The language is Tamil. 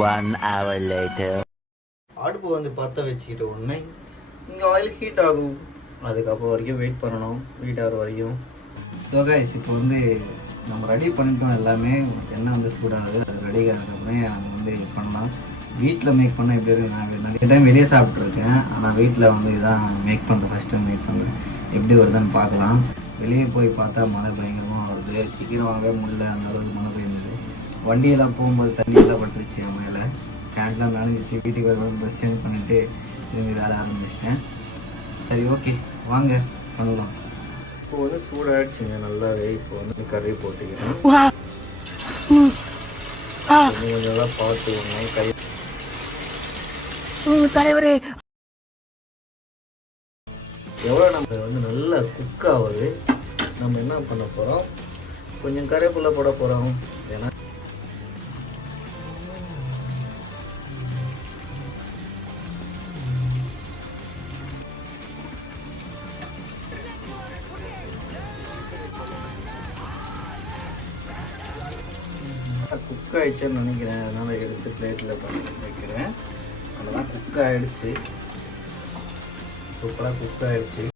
1 hour later. அடுப்பு வந்து பற்ற வச்சுக்கிட்ட உடனே இங்கே ஆயில் ஹீட் ஆகும். அதுக்கப்புறம் வரைக்கும் வெயிட் பண்ணணும், ஹீட் ஆகிற வரைக்கும். ஸோ கைஸ் இப்போ வந்து நம்ம ரெடி பண்ணிட்டோம் எல்லாமே. எண்ணெய் வந்து சூடாகுது, அது ரெடி ஆனதுக்கப்புறம் நம்ம வந்து பண்ணலாம். வீட்டில் மேக் பண்ணால் எப்படி இருக்கு, நான் நிறைய டைம் வெளியே சாப்பிட்ருக்கேன். ஆனால் வீட்டில் வந்து இதான் மேக் பண்ணுறேன், ஃபஸ்ட் டைம் மேக் பண்ணுறேன். எப்படி வருதுன்னு பார்க்கலாம். வெளியே போய் பார்த்தா மழை பயங்கரமாக வருது, சீக்கிரம் வாங்கவே முடியல, அந்தளவுக்கு மழை பெய்யுது. வண்டியெல்லாம் போகும்போது தண்ணியெல்லாம் பட்டுருச்சு என் மேலே, ஃபேன்லாம் நனைஞ்சிச்சு. வீட்டுக்கு வர ட்ரெஸ் சேஞ்ச் பண்ணிவிட்டு திரும்பி வேலை ஆரம்பிச்சிட்டேன். சரி ஓகே வாங்க பண்ணலாம். இப்போ வந்து சூடாகிடுச்சுங்க நல்லாவே. இப்போ வந்து கறி போட்டுக்கிறேன். கொஞ்சம் பார்த்துக்கோங்க கறி தலைவரே. எவ்வளோ நம்ம வந்து நல்லா குக் ஆகுது. நம்ம என்ன பண்ண போகிறோம், கொஞ்சம் கருவேப்பிலை போட போகிறோம். ஏன்னா குக் ஆகிடுச்சுன்னு நினைக்கிறேன். அதனால் எடுத்து பிளேட்டில் பண்ணி வைக்கிறேன். அதெல்லாம் குக் ஆகிடுச்சு, சூப்பராக குக் ஆகிடுச்சு.